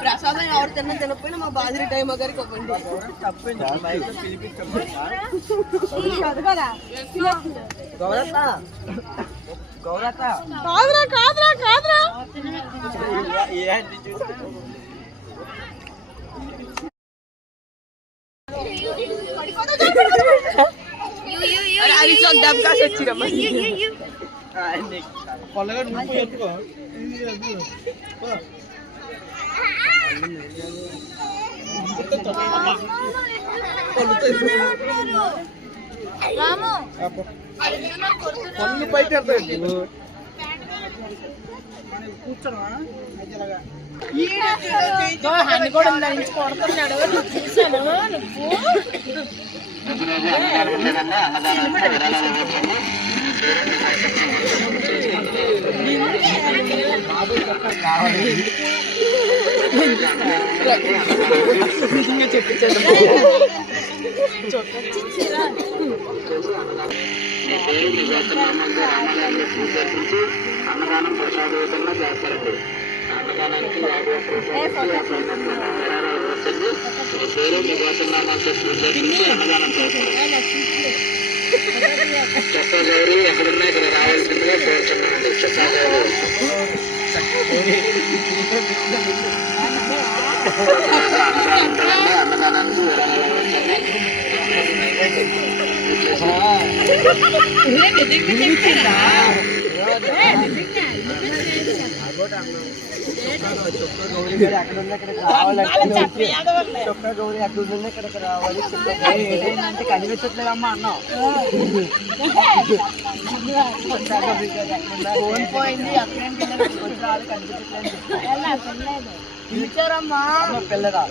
ప్రసాదం ఎవరు తినకపోయినా మా బాజరీ టైం గారికి ఇవ్వండి. కాదురా కాదురా కాదురా హన్ని కూడా కొడుతున్నాడు చూసాను చెప్పించాను అన్నదానం ప్రసాదోతంగా చేస్తారండి. అన్నదానానికి అన్నదానం చెప్పగౌరి ఎక్కడున్నా ఇక్కడ రావాల్సిందిగా కోరుతున్నామండి. చెప్పగౌరి అన్నదానానికి చొక్కా గౌరీ అక్కడ ఇక్కడికి రావాలి అంటే కనిపించట్లేదమ్మా అన్నాం. ఫోన్ పోయింది కనిపించట్లేదమ్మా పిల్లరా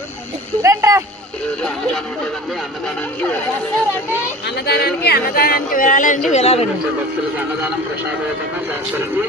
అన్నదానానికి వెళ్ళాలండి వెళ్ళాలండి. అన్నదానం ప్రసాదోతంగా చేస్తారండి.